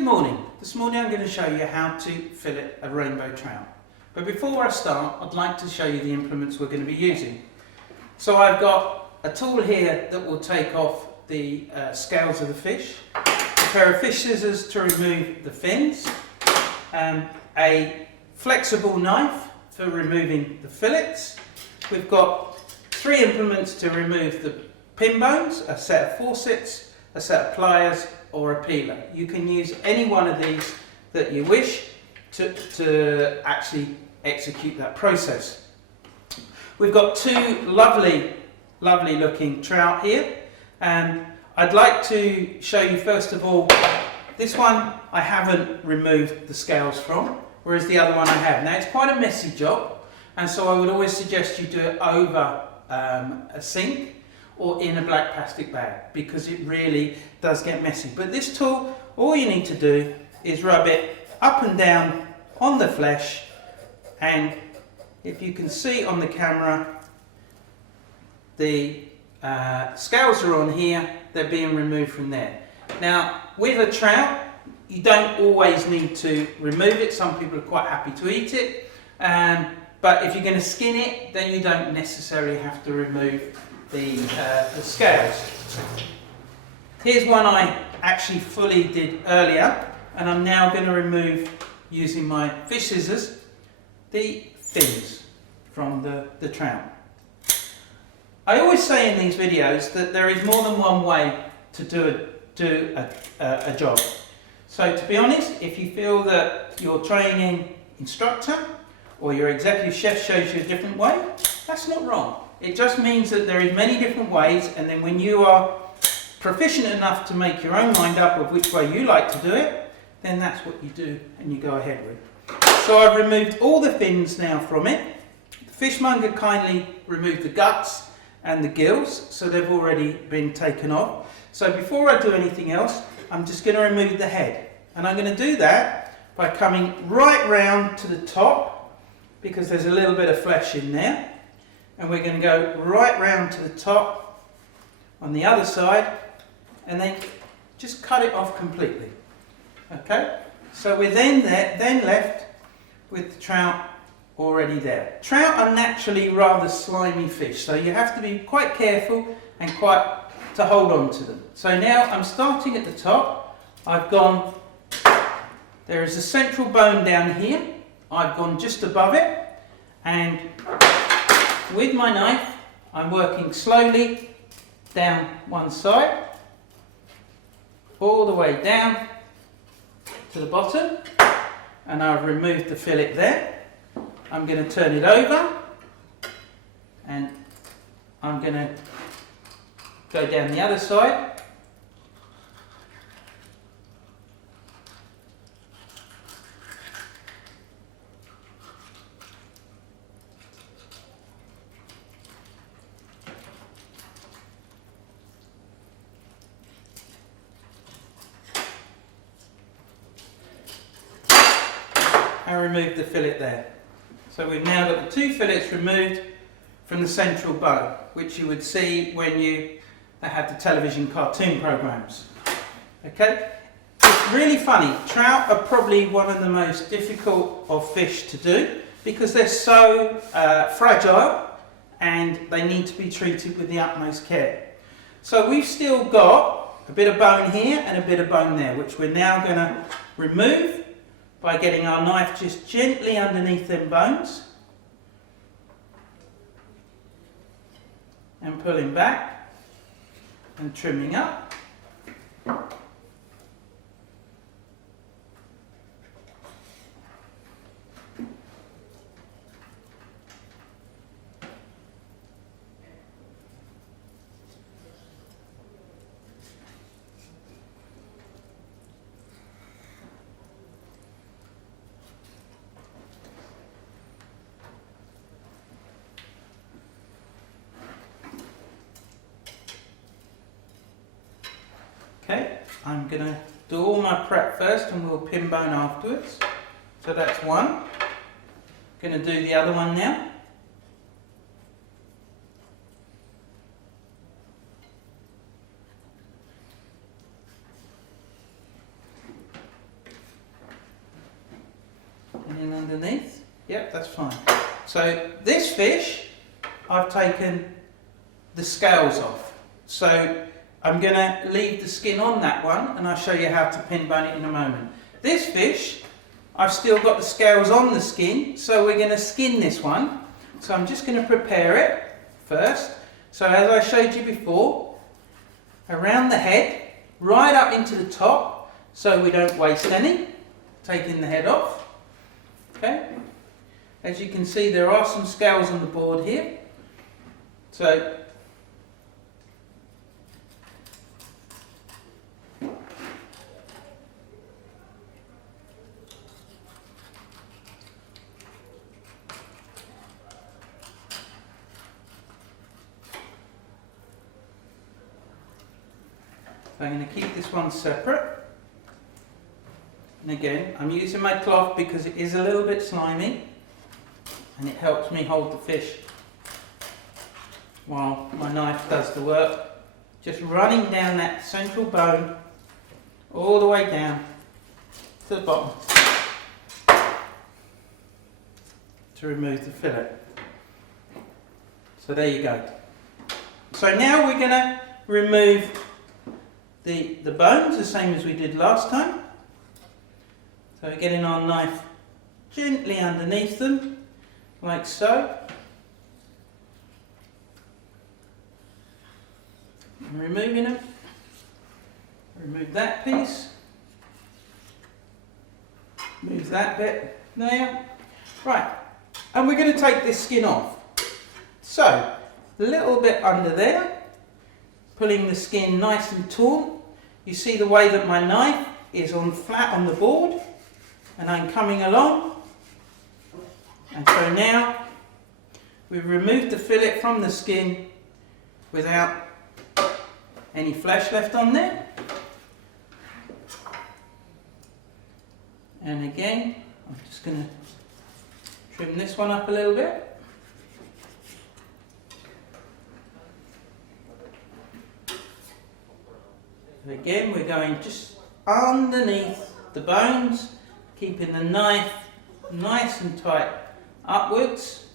Good morning. This morning I'm going to show you how to fillet a rainbow trout. But before I start, I'd like to show you the implements we're going to be using. So I've got a tool here that will take off the scales of the fish, a pair of fish scissors to remove the fins, a flexible knife for removing the fillets. We've got 3 implements to remove the pin bones, a set of forceps, a set of pliers, or a peeler. You can use any one of these that you wish to actually execute that process. We've got 2 lovely looking trout here, and I'd like to show you first of all, this one I haven't removed the scales from, whereas the other one I have. Now it's quite a messy job, and so I would always suggest you do it over a sink or in a black plastic bag, because it really does get messy. But this tool, all you need to do is rub it up and down on the flesh, and if you can see on the camera, the scales are on here, they're being removed from there. Now with a trout, you don't always need to remove it. Some people are quite happy to eat it, but if you're going to skin it, then you don't necessarily have to remove the scales. Here's one I actually fully did earlier, and I'm now going to remove, using my fish scissors, the fins from the trout. I always say in these videos that there is more than one way to do a job. So to be honest, if you feel that your training instructor or your executive chef shows you a different way, that's not wrong. It just means that there is many different ways, and then when you are proficient enough to make your own mind up of which way you like to do it, then that's what you do and you go ahead with. So I've removed all the fins now from it. The fishmonger kindly removed the guts and the gills, so they've already been taken off. So before I do anything else, I'm just going to remove the head. And I'm going to do that by coming right round to the top, because there's a little bit of flesh in there. And we're going to go right round to the top on the other side, and then just cut it off completely. Okay, so we're then left with the trout already there. Trout are naturally rather slimy fish, so you have to be quite careful and to hold on to them. So now I'm starting at the top. There is a central bone down here. I've gone just above it, and with my knife, I'm working slowly down one side, all the way down to the bottom, and I've removed the fillet there. I'm going to turn it over, and I'm going to go down the other side. And remove the fillet there. So we've now got the 2 fillets removed from the central bone, which you would see when they had the television cartoon programs. Okay, it's really funny. Trout are probably one of the most difficult of fish to do, because they're so fragile and they need to be treated with the utmost care. So we've still got a bit of bone here and a bit of bone there, which we're now going to remove by getting our knife just gently underneath them bones and pulling back and trimming up. Okay, I'm going to do all my prep first and we'll pin bone afterwards. So that's one. Going to do the other one now. Yep, that's fine. So this fish, I've taken the scales off. So I'm going to leave the skin on that one, and I'll show you how to pin bone it in a moment. This fish, I've still got the scales on the skin, so we're going to skin this one. So I'm just going to prepare it first. So as I showed you before, around the head, right up into the top, so we don't waste any. Taking the head off. Okay. As you can see, there are some scales on the board here. So I'm going to keep this one separate. And again, I'm using my cloth because it is a little bit slimy and it helps me hold the fish while my knife does the work. Just running down that central bone all the way down to the bottom to remove the fillet. So there you go. So now we're going to remove the bones the same as we did last time. So we're getting our knife gently underneath them, like so. And removing them. Remove that piece. Move that bit there. Right, and we're going to take this skin off. So, a little bit under there, pulling the skin nice and taut. You see the way that my knife is on flat on the board, and I'm coming along. And so now we've removed the fillet from the skin without any flesh left on there. And again, I'm just going to trim this one up a little bit. Again, we're going just underneath the bones, keeping the knife nice and tight upwards.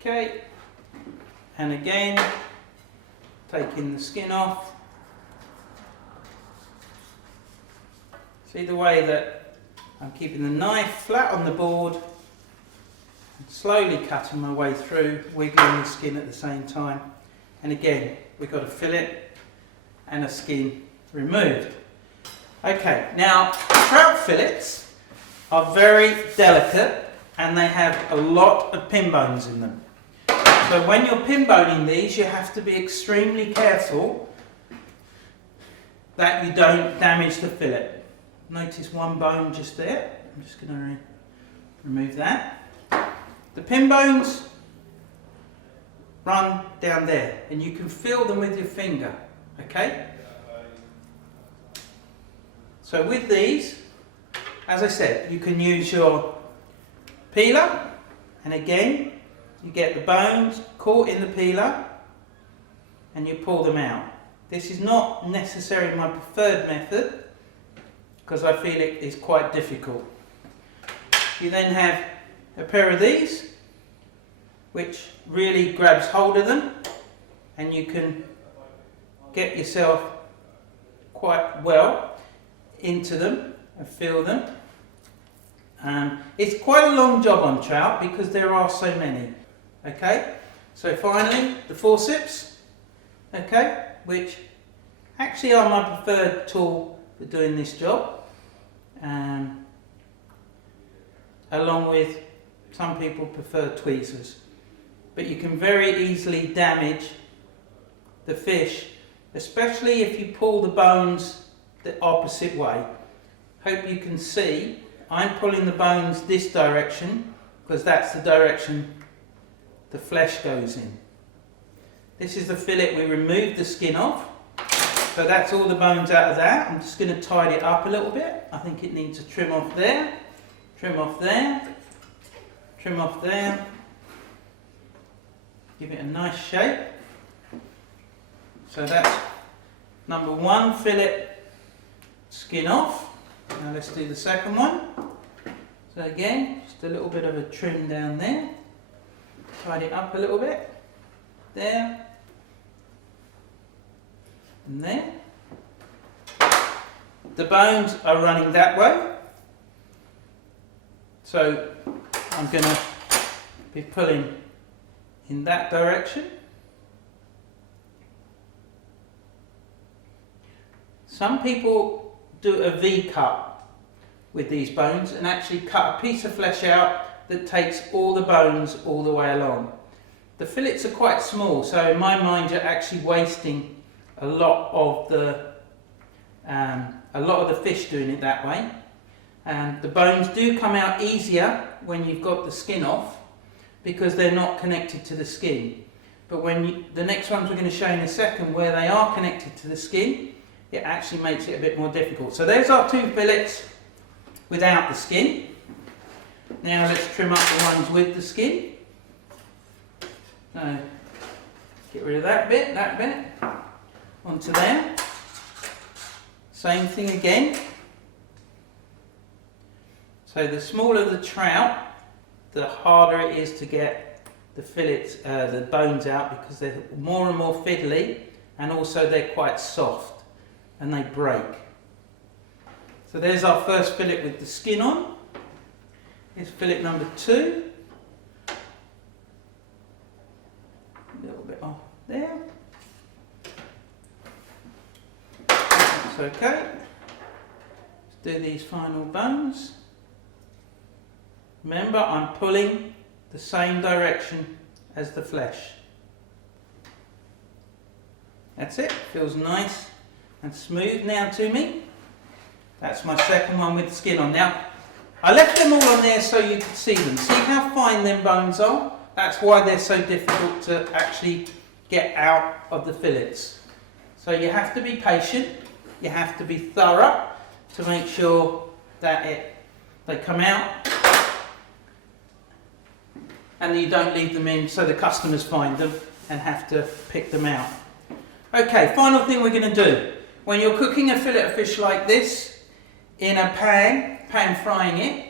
Okay, and again, taking the skin off. See the way that I'm keeping the knife flat on the board and slowly cutting my way through, wiggling the skin at the same time. And again, we've got a fillet and a skin removed. Okay, now trout fillets are very delicate and they have a lot of pin bones in them. So when you're pin boning these, you have to be extremely careful that you don't damage the fillet. Notice one bone just there. I'm just going to remove that. The pin bones run down there and you can feel them with your finger. Okay? So with these, as I said, you can use your peeler, and again you get the bones caught in the peeler and you pull them out. This is not necessarily my preferred method because I feel it is quite difficult. You then have a pair of these which really grabs hold of them and you can get yourself quite well into them and feel them. It's quite a long job on trout because there are so many. Okay, so finally the forceps, okay, which actually are my preferred tool for doing this job, along with some people prefer tweezers, but you can very easily damage the fish, especially if you pull the bones the opposite way. Hope you can see I'm pulling the bones this direction because that's the direction the flesh goes in. This is the fillet we removed the skin off. So that's all the bones out of that. I'm just going to tidy it up a little bit. I think it needs a trim off there, trim off there, trim off there, give it a nice shape. So that's number one fillet, skin off. Now let's do the second one. So again, just a little bit of a trim down there. Tidy it up a little bit. There. And there. The bones are running that way. So I'm going to be pulling in that direction. Some people do a V cut with these bones and actually cut a piece of flesh out that takes all the bones all the way along. The fillets are quite small, so in my mind you're actually wasting a lot of the fish doing it that way. And the bones do come out easier when you've got the skin off because they're not connected to the skin. But the next ones we're going to show in a second, where they are connected to the skin, it actually makes it a bit more difficult. So there's our two fillets without the skin. Now let's trim up the ones with the skin. So get rid of that bit, onto there. Same thing again. So the smaller the trout, the harder it is to get the fillets, the bones out, because they're more and more fiddly, and also they're quite soft and they break. So there's our first fillet with the skin on. Here's fillet number two. A little bit off there. That's okay. Let's do these final bones. Remember, I'm pulling the same direction as the flesh. That's it. Feels nice and smooth now to me. That's my second one with the skin on. Now, I left them all on there so you could see them. See how fine them bones are? That's why they're so difficult to actually get out of the fillets. So you have to be patient. You have to be thorough to make sure that they come out, and you don't leave them in so the customers find them and have to pick them out. Okay, final thing we're going to do. When you're cooking a fillet of fish like this in a pan frying it,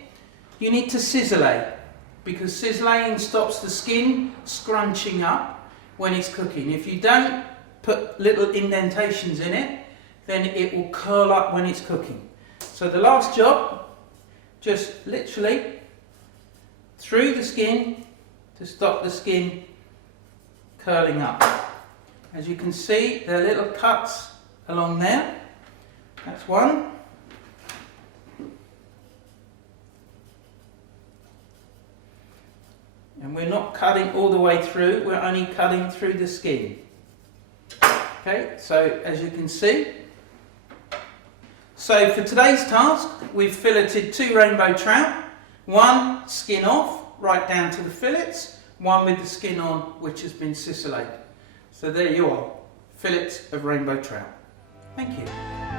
you need to sizzle it, because sizzling stops the skin scrunching up when it's cooking. If you don't put little indentations in it, then it will curl up when it's cooking. So the last job, just literally through the skin to stop the skin curling up. As you can see, there are little cuts along there. That's one. And we're not cutting all the way through, we're only cutting through the skin. Okay, so as you can see. So for today's task, we've filleted 2 rainbow trout, 1 skin off, right down to the fillets, 1 with the skin on, which has been ciseled. So there you are, fillets of rainbow trout. Thank you.